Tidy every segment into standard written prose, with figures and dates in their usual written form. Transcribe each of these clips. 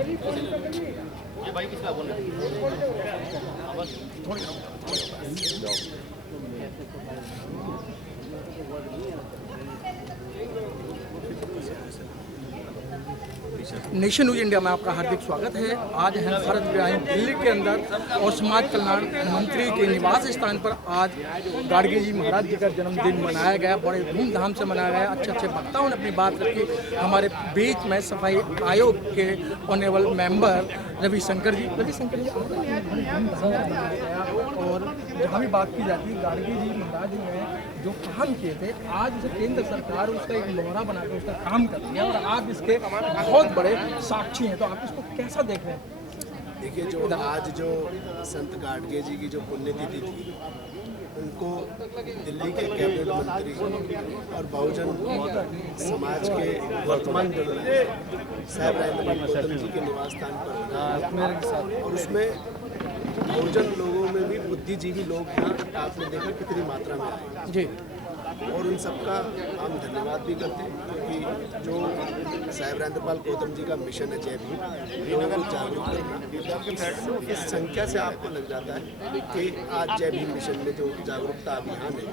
ये भाई किसका बोल रहे नेशन न्यूज इंडिया में आपका हार्दिक स्वागत है। आज हम भारत में आए दिल्ली के अंदर और समाज कल्याण मंत्री के निवास स्थान पर आज गाडगे जी महाराज जी का जन्मदिन मनाया गया। बड़े धूमधाम से मनाया गया। अच्छे अच्छे वक्ताओं ने अपनी बात रखी। हमारे बीच में सफाई आयोग के ऑनरेबल मेंबर रविशंकर जी और जहाँ भी बात की जाती है गाडगे जी महाराज ने जो काम किए थे, आज उसे केंद्र सरकार उसका एक लोहरा बनाकर उसका काम कर रही है और आप इसके बहुत बड़े साक्षी हैं। तो आप इसको कैसा देख रहे हैं? देखिए, जो आज जो संत गाडगे जी की जो पुण्यतिथि थी, उनको दिल्ली के कैबिनेट मंत्री और बहुजन समाज के वर्तमान साहब राजेंद्र गौतम जी के निवास स्थान पर और उसमें बहुजन लोगों में भी बुद्धिजीवी लोग यहाँ आपने देखा कितनी मात्रा में आए जी, और उन सबका हम धन्यवाद भी करते हैं, क्योंकि जो साहब राजेंद्र गौतम जी का मिशन है जय भीम, लोगों को जागरूक करना, इस संख्या से आपको लग जाता है कि आज जय भीम मिशन में जो जागरूकता अभियान है,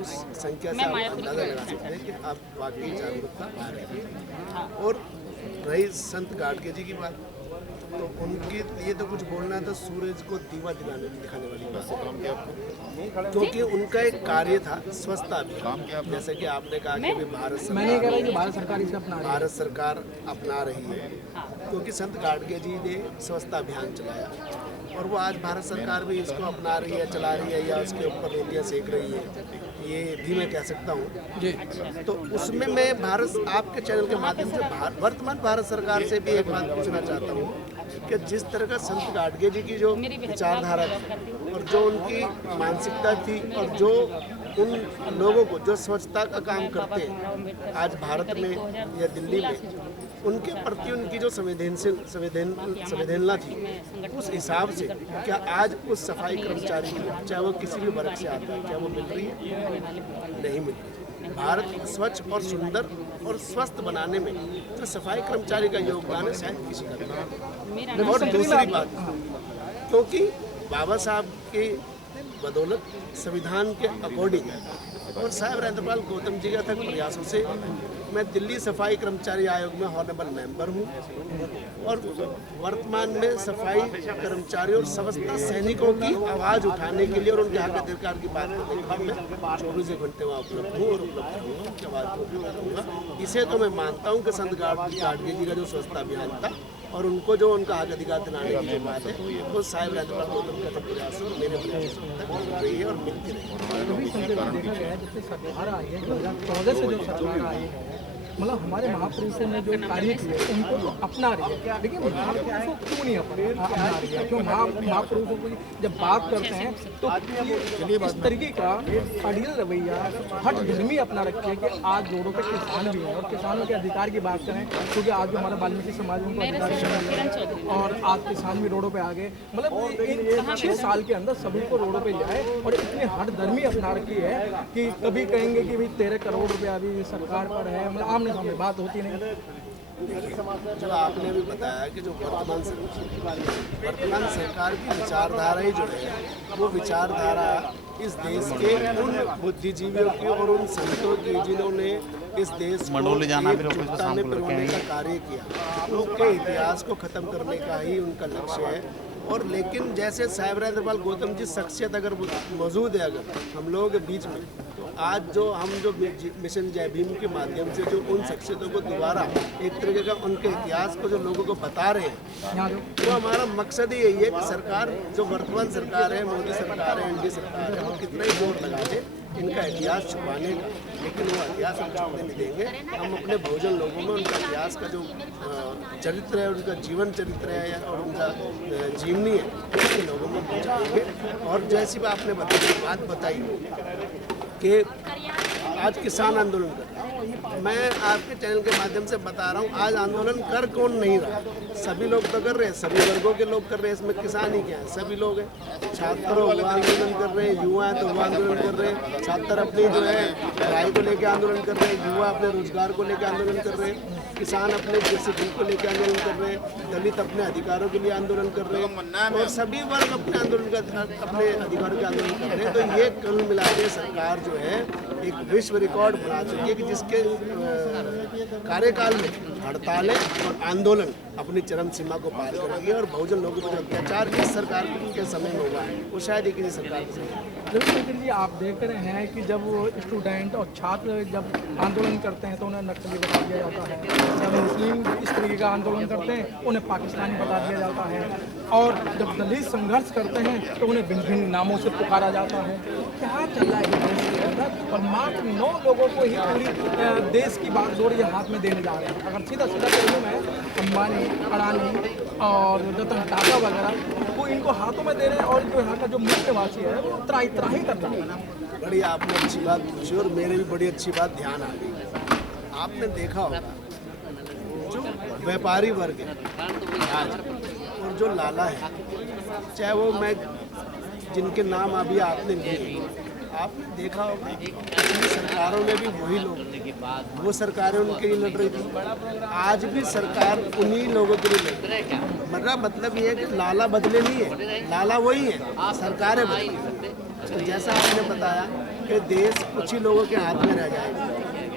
उस संख्या से आप अंदाज़ा लगा सकते हैं कि आप वाकई जागरूकता आ रही है। और रही संत गाडगे जी की बात, तो उनके लिए तो कुछ बोलना था, सूरज को दीवा दिखाने वाली बात, क्योंकि उनका एक कार्य था स्वच्छता अभियान। जैसे कि आपने कहा कि भारत सरकार अपना रही है, क्योंकि संत गाडगे जी ने स्वच्छता अभियान चलाया और वो आज भारत सरकार भी इसको अपना रही है, चला रही है, या उसके ऊपर रोटियां सेक रही है, ये भी मैं कह सकता हूँ। तो उसमें मैं आपके चैनल के माध्यम से वर्तमान भारत सरकार से भी एक बात पूछना चाहता हूँ कि जिस तरह का संत गाडगे जी की जो विचारधारा थी और जो उनकी मानसिकता थी और जो उन लोगों को जो स्वच्छता का काम करते हैं आज भारत में या दिल्ली में, उनके प्रति उनकी जो संवेदनशीलता थी, उस हिसाब से क्या आज उस सफाई कर्मचारी को, चाहे वो किसी भी वर्ग से आता है, क्या वो मिल रही है? नहीं मिल रही। भारत स्वच्छ और सुंदर और स्वस्थ बनाने में जो सफाई कर्मचारी का योगदान है, शायद किसी का नहीं। और दूसरी बात, क्योंकि बाबा साहब की बदौलत संविधान के अकॉर्डिंग और साहब राजेंद्र गौतम जी का तक प्रयासों से मैं दिल्ली सफाई कर्मचारी आयोग में हॉनरेबल मेंबर हूँ और वर्तमान में सफाई कर्मचारियों और स्वच्छता सैनिकों की आवाज़ उठाने के लिए और उनके हक अधिकार की बात करने के लिए मैं 24 घंटे वहाँ उपलब्ध हूँ और उपलब्ध रहूँगा, उनकी आवाज़ को करूँगा। इसे तो मैं मानता हूँ कि संत गाडगे जी का जो स्वच्छता अभियान था और उनको जो उनका हक अधिकार दिलाने की जो बात है, वो साहब राजेंद्र गौतम का प्रयास मेरे प्रयास तक रही है और मिलती रही। मतलब हमारे महापुरुषों ने जो कार्य किए उनको तो अपना रही है, लेकिन महापुरुषों क्यों नहीं अपना रही है? क्यों महापुरुषों को जब बात करते हैं तो इस तरीके का अड़ियल रवैया हट धर्मी अपना रखी है कि आज रोडों पे किसान भी हैं और किसानों के अधिकार की बात करें, क्योंकि आज जो हमारा वाल्मीकि समाज में अधिकार और आज किसान भी रोडों पे आ गए। मतलब इन 6 साल के अंदर सभी को रोडों पे ले आए और इतनी हट धर्मी अपना रखी है कि कभी कहेंगे कि भाई 13 करोड़ रुपया अभी सरकार पर है, मतलब आमने सामने बात होती नहीं। जो आपने भी बताया कि जो वर्तमान सरकार की विचारधारा ही जो है, वो विचारधारा इस देश के उन बुद्धिजीवियों की और उन संतों की जिन्होंने इस देश को एकजुटता में पिरोने का कार्य किया, उनके इतिहास को खत्म करने का ही उनका लक्ष्य है। और लेकिन जैसे साहब राजेंद्र गौतम जी शख्सियत अगर मौजूद है अगर हम लोगों के बीच में, तो आज जो हम जो मिशन जय भीम के माध्यम से जो उन शख्सियतों को दोबारा एक तरीके का उनके इतिहास को जो लोगों को बता रहे हैं, तो हमारा मकसद ही यही है कि सरकार जो वर्तमान सरकार है, मोदी सरकार है, एनडीए सरकार है, वो कितना ही जोर लगा दे इनका इतिहास छुपाने का, लेकिन वो इतिहास हम छुपने नहीं देंगे। हम अपने बहुजन लोगों में उनका इतिहास का जो चरित्र है, उनका जीवन चरित्र है और उनका जीवनी है, उसके लोगों में पहुँचाएंगे। और जैसी आपने बात बताई कि आज किसान आंदोलन कर रहे हैं। मैं आपके चैनल के माध्यम से बता रहा हूँ, आज आंदोलन कर कौन नहीं रहा? सभी लोग तो कर रहे हैं, सभी वर्गों के लोग कर रहे हैं, इसमें किसान ही क्या है, सभी लोग हैं। छात्र वो आंदोलन कर रहे हैं, युवा है तो वो आंदोलन कर रहे हैं, छात्र अपनी जो है पढ़ाई को लेकर आंदोलन कर रहे हैं, युवा अपने रोजगार को लेकर आंदोलन कर रहे हैं, किसान अपने कृषि बिल को लेकर आंदोलन कर रहे हैं, दलित अपने अधिकारों के लिए आंदोलन कर रहे हैं, और सभी वर्ग अपने आंदोलन का अपने अधिकारों के आंदोलन कर रहे हैं। तो ये कुल मिला के सरकार जो है एक विश्व रिकॉर्ड बना चुकी है कि जिसके कार्यकाल में हड़तालें और आंदोलन अपनी चरम सीमा को पार करेंगे, और बहुजन लोगों पर जो अत्याचार इस सरकार के समय में हुआ है वो शायद ही किसी सरकार के समय। लेकिन जी आप देख रहे हैं कि जब स्टूडेंट और छात्र जब आंदोलन करते हैं तो उन्हें नक्सली बता दिया जाता है, जब मुस्लिम इस तरीके का आंदोलन करते हैं उन्हें पाकिस्तानी बता दिया जाता है, और जब दलित संघर्ष करते हैं तो उन्हें भिन्न भिन्न नामों से पुकारा जाता है। क्या चल रहा है देश के अंदर? और मात्र 9 लोगों को ही पूरी देश की बागडोर ये हाथ में देने जा रहे हैं। अगर सीधा सीधा करूँ मैं, अंबानी, अडानी और रतन टाटा वगैरह वो इनको हाथों में दे रहे हैं, और जो यहाँ का जो मुख्य निवासी है वो त्राही कर रहा है। बड़ी आपने अच्छी बात पूछी और मेरे भी बड़ी अच्छी बात ध्यान आ गई। आपने देखा होगा जो व्यापारी वर्ग है आज और जो लाला है, चाहे वो मैं जिनके नाम अभी आपने लिए, आपने देखा होगा पिछली सरकारों में भी वही लोग, वो सरकारें उनके लिए लड़ रही थी, आज भी सरकार उन्हीं लोगों के लिए लड़ रही है। मेरा मतलब ये है कि लाला बदले नहीं है, लाला वही है, सरकारें बदली। तो जैसा आपने बताया कि देश कुछ ही लोगों के हाथ में रह जाएगा,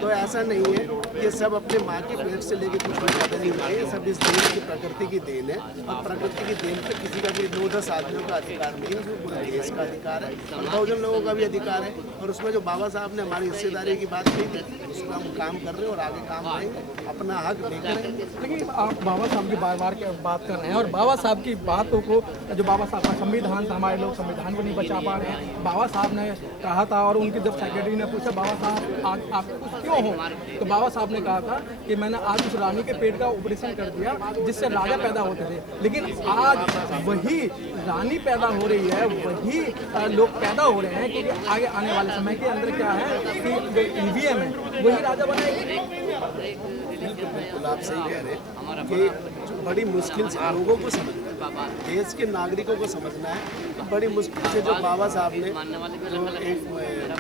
तो ऐसा नहीं है। ये सब अपने माँ के पेट से लेके कुछ भी ज़्यादा नहीं हुआ, ये सब इस देश की प्रकृति की देन है, और प्रकृति की देन पे किसी का भी 9-10 आदमियों का अधिकार नहीं है, उसमें पूरे देश का अधिकार है और बहुजन लोगों का भी अधिकार है। और उसमें जो बाबा साहब ने हमारी हिस्सेदारी की बात की थी, उस पर हम काम कर रहे हैं और आगे काम करेंगे, अपना हक लेकर रहेंगे। लेकिन आप बाबा साहब की बार बार बात कर रहे हैं, और बाबा साहब की बातों को, जो बाबा साहब का संविधान था, हमारे लोग संविधान को नहीं बचा पा रहे हैं। बाबा साहब ने कहा था, और उनके जब सेक्रेटरी ने पूछा बाबा साहब आप कुछ क्यों हो, तो बाबा साहब ने कहा था कि मैंने आज उस रानी के पेट का ऑपरेशन कर दिया जिससे राजा पैदा होते थे। लेकिन आज वही रानी पैदा हो रही है, वही लोग पैदा हो रहे हैं, क्योंकि आगे आने वाले समय के अंदर क्या है कि जो ईवीएम है वही राजा बनाएगी। बिल्कुल आप सही कह रहे हैं कि जो बड़ी मुश्किल से लोगों को समझना है, देश के नागरिकों को समझना है, बड़ी मुश्किल से जो बाबा साहब ने जो एक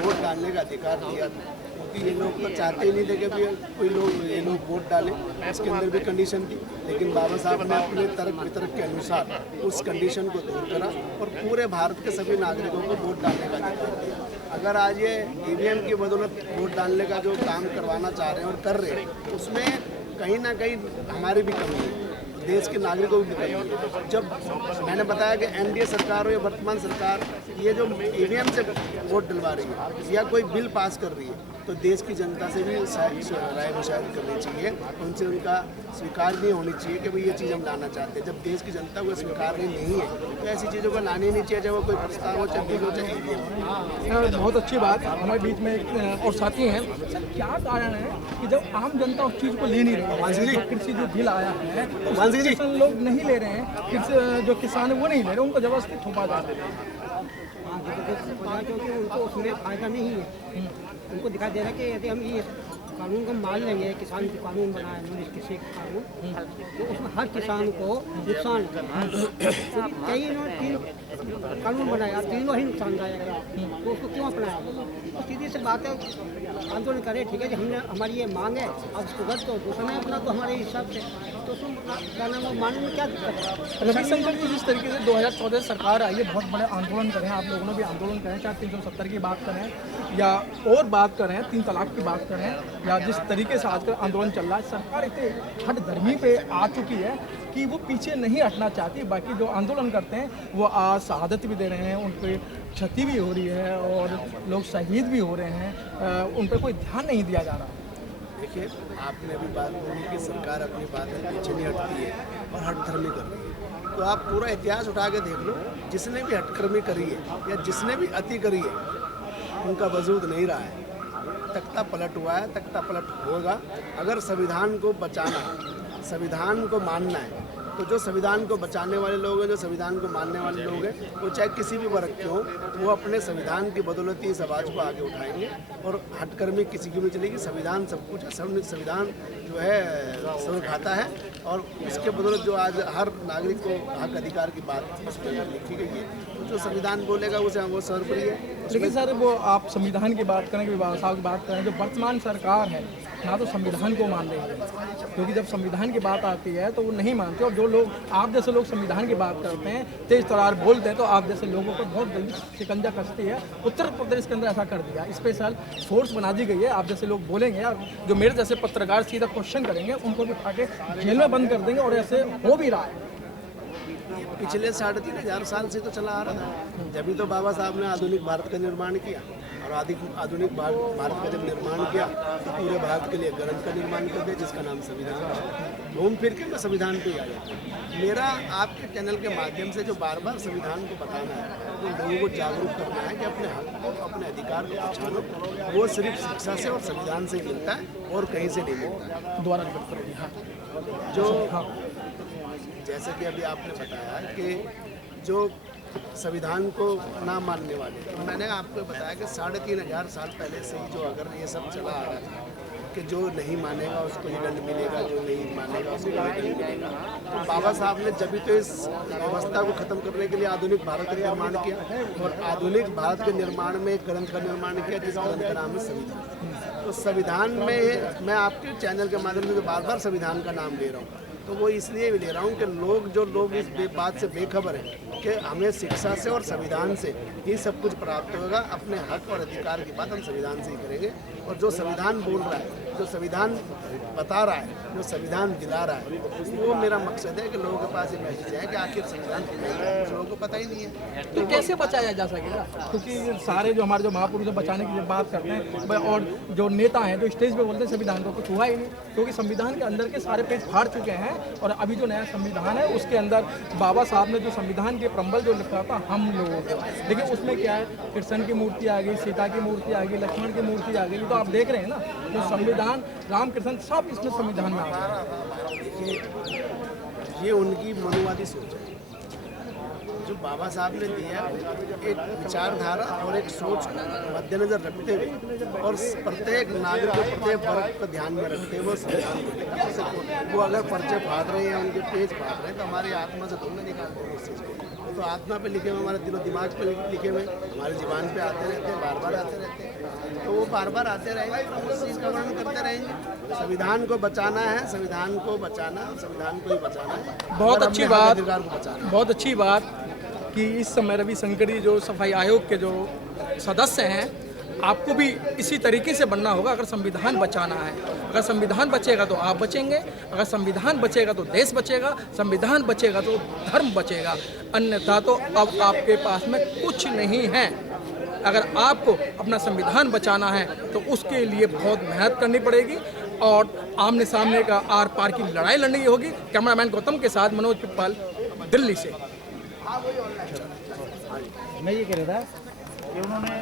वोट डालने का अधिकार दिया था, क्योंकि ये लोग तो चाहते ही नहीं थे कि भी कोई लोग ये लोग वोट डालें, उसके अंदर भी कंडीशन थी। लेकिन बाबा साहब ने अपने तर्क वितर्क के अनुसार उस कंडीशन को दूर करा और पूरे भारत के सभी नागरिकों को वोट डालने का अधिकार दिया। अगर आज ये ईवीएम की बदौलत वोट डालने का जो काम करवाना चाह रहे हैं और कर रहे हैं, उसमें कहीं ना कहीं हमारी भी कमी है, देश के नागरिकों की कमी है। जब मैंने बताया कि एनडीए सरकार हो या वर्तमान सरकार ये जो ईवीएम से वोट डलवा रही है या कोई बिल पास कर रही है, तो देश की जनता से भी राय मुशावरा करनी चाहिए, उनसे उनका स्वीकार नहीं होनी चाहिए कि भाई ये चीज़ हम लाना चाहते हैं। जब देश की जनता को स्वीकार नहीं है तो ऐसी चीज़ों को लानी नहीं चाहिए, चाहे वो कोई प्रस्ताव हो, चाहे बिल हो, चाहे ईवीएम। बहुत अच्छी बात। हमारे बीच में और साथी हैं, सर क्या कारण है कि जब आम जनता उस चीज़ को ले नहीं रही है, कृषि जो बिल आया है किसान लोग नहीं ले रहे हैं, जो किसान है वो नहीं ले रहे, उनको जबरदस्ती थोपा जा रहा है, क्योंकि उनको उसमें फायदा नहीं है। उनको दिखाई दे रहा है कि यदि हम ये कानून को मान लेंगे, किसान जो कानून बनाया उन्होंने कृषि कानून, तो उसमें हर किसान को नुकसान तो कई इन्होंने 3 कानून बनाया, तीनों ही नुकसानदायक है, तो उसको क्यों अपनाया? तो सीधी सी बात है, आंदोलन करें, ठीक है जी, हमने हमारी ये मांग है, अब उसको गलत तो दूसरा है अपना, तो हमारे हिसाब से तो उसमें क्या नाम है, मानने में क्या दिक्कत है? रविशंकर जी, जिस तरीके से 2014 सरकार आई है, बहुत बड़े आंदोलन करें, आप लोगों ने भी आंदोलन करें, चाहे 370 की बात करें या और बात करें, 3 तलाक की बात करें, या जिस तरीके से आजकल आंदोलन चल रहा है, सरकार इतने हठधर्मी पे आ चुकी है कि वो पीछे नहीं हटना चाहती। बाकी जो आंदोलन करते हैं वो आज शहादत भी दे रहे हैं, उन पर क्षति भी हो रही है और लोग शहीद भी हो रहे हैं, उन पर कोई ध्यान नहीं दिया जा रहा। देखिए, आपने अभी बात बोली कि सरकार अपनी बात से पीछे नहीं हटती है और हठधर्मी कर रही है, तो आप पूरा इतिहास उठा के देख लो, जिसने भी हठधर्मी करी है या जिसने भी अति करी है, उनका वजूद नहीं रहा है, तख्ता पलट हुआ है, तख्ता पलट होगा। अगर संविधान को बचाना है, संविधान को मानना है, तो जो संविधान को बचाने वाले लोग हैं, जो संविधान को मानने वाले लोग हैं, वो चाहे किसी भी वर्ग के हों, वो अपने संविधान की बदौलत इस आवाज़ को आगे उठाएंगे और हटकर्मी किसी की भी चलेगी। संविधान सब कुछ है, संविधान जो है सब खाता है और इसके बदौलत जो आज हर नागरिक को हक अधिकार की बात उसमें लिखी गई है, तो जो संविधान बोलेगा उसे वो सर्वोपरि है। लेकिन सर वो आप संविधान की बात करें कि बाबा साहब की बात करें, जो वर्तमान सरकार है ना तो संविधान को मान रही है, क्योंकि जब संविधान की बात आती है तो वो नहीं मानते। और जो लोग आप जैसे लोग संविधान की बात करते हैं, तेज तरार बोलते हैं, तो आप जैसे लोगों को बहुत जल्दी शिकंजा कसती है। उत्तर प्रदेश के अंदर ऐसा कर दिया, स्पेशल फोर्स बना दी गई है। आप जैसे लोग बोलेंगे और जो मेरे जैसे पत्रकार सीधा क्वेश्चन करेंगे, उनको भी उठा के जेल में बंद कर देंगे, और ऐसे हो भी रहा है। पिछले 3,500 साल से तो चला आ रहा था। जब भी तो बाबा साहब ने आधुनिक भारत का निर्माण किया, और आधुनिक भारत का जब निर्माण किया तो पूरे भारत के लिए ग्रंथ का निर्माण कर दिया जिसका नाम संविधान है। घूम फिर के मैं संविधान पे आ जाता। मेरा आपके चैनल के माध्यम से जो बार बार संविधान को बताना है, तो लोगों को जागरूक करना है कि अपने हक को, अपने अधिकार को पहचानो। वो सिर्फ शिक्षा से और संविधान से ही मिलता है और कहीं से नहीं मिलता। दोबारा जो जैसे कि अभी आपने बताया कि जो संविधान को ना मानने वाले, तो मैंने आपको बताया कि 3,500 साल पहले से ही जो अगर ये सब चला आ रहा था कि जो नहीं मानेगा उसको ये दंड मिलेगा, जो नहीं मानेगा उसको ये दंड मिलेगा, तो बाबा साहब ने जब भी तो इस व्यवस्था को ख़त्म करने के लिए आधुनिक भारत का निर्माण किया, और आधुनिक भारत के निर्माण में एक ग्रंथ का निर्माण किया जिस ग्रंथ का नाम है संविधान। तो संविधान में मैं आपके चैनल के माध्यम से बार बार संविधान का नाम ले रहा हूँ, तो वो इसलिए भी ले रहा हूँ कि लोग इस बात से बेखबर हैं कि हमें शिक्षा से और संविधान से ही सब कुछ प्राप्त होगा। अपने हक और अधिकार की बात हम संविधान से ही करेंगे, और जो संविधान बोल रहा है, जो संविधान बता रहा है, जो संविधान दिला रहा है, वो मेरा मकसद है कि लोगों के पास ये मैसेज है कि आखिर संविधान लोगों को पता ही नहीं है। तो कैसे बचाया जा सकेगा? क्योंकि सारे जो हमारे जो महापुरुष बचाने की जब बात करते हैं, और जो नेता हैं जो स्टेज पे बोलते हैं संविधान को, कुछ हुआ ही नहीं, क्योंकि संविधान के अंदर के सारे पेज फाड़ चुके हैं। और अभी जो नया संविधान है उसके अंदर बाबा साहब ने जो संविधान के प्रम्बल जो लिखा था हम लोगों को, लेकिन उसमें क्या है, कृष्ण की मूर्ति आ गई, सीता की मूर्ति आ गई, लक्ष्मण की मूर्ति आ गई। तो आप देख रहे हैं ना, जो संविधान राम कृष्ण सब इसमें संविधान में आ गए। ये उनकी मनुवादी सोच है। जो बाबा साहब ने दिया एक विचारधारा और एक सोच को मद्देनजर रखते हुए और प्रत्येक नागरिक को, प्रत्येक वर्ग को ध्यान में रखते हुए संविधान वो अगर पर्चे फाड़ रहे हैं, उनके पेज फाड़ रहे हैं, तो हमारी आत्मा से थोड़ा निकालते हैं उस चीज़ को। तो आत्मा पे लिखे हुए, हमारे दिलो दिमाग पे लिखे हुए, हमारी ज़ुबान पे आते रहते हैं, बार बार आते रहते हैं। तो वो बार बार आते रहेंगे, तो उस चीज़ का वर्णन करते रहेंगे। संविधान को बचाना है, संविधान को बचाना, संविधान को ही बचाना है। बहुत अच्छी बात, अधिकार को बचाना, बहुत अच्छी बात कि इस समय रविशंकरी जो सफाई आयोग के जो सदस्य हैं, आपको भी इसी तरीके से बनना होगा। अगर संविधान बचाना है, अगर संविधान बचेगा तो आप बचेंगे, अगर संविधान बचेगा तो देश बचेगा, संविधान बचेगा तो धर्म बचेगा, अन्यथा तो अब आपके पास में कुछ नहीं है। अगर आपको अपना संविधान बचाना है तो उसके लिए बहुत मेहनत करनी पड़ेगी, और आमने सामने का आर पार की लड़ाई लड़नी होगी। कैमरामैन गौतम के साथ मनोज पिप्पल, दिल्ली से। मैं ये कह रहा था कि उन्होंने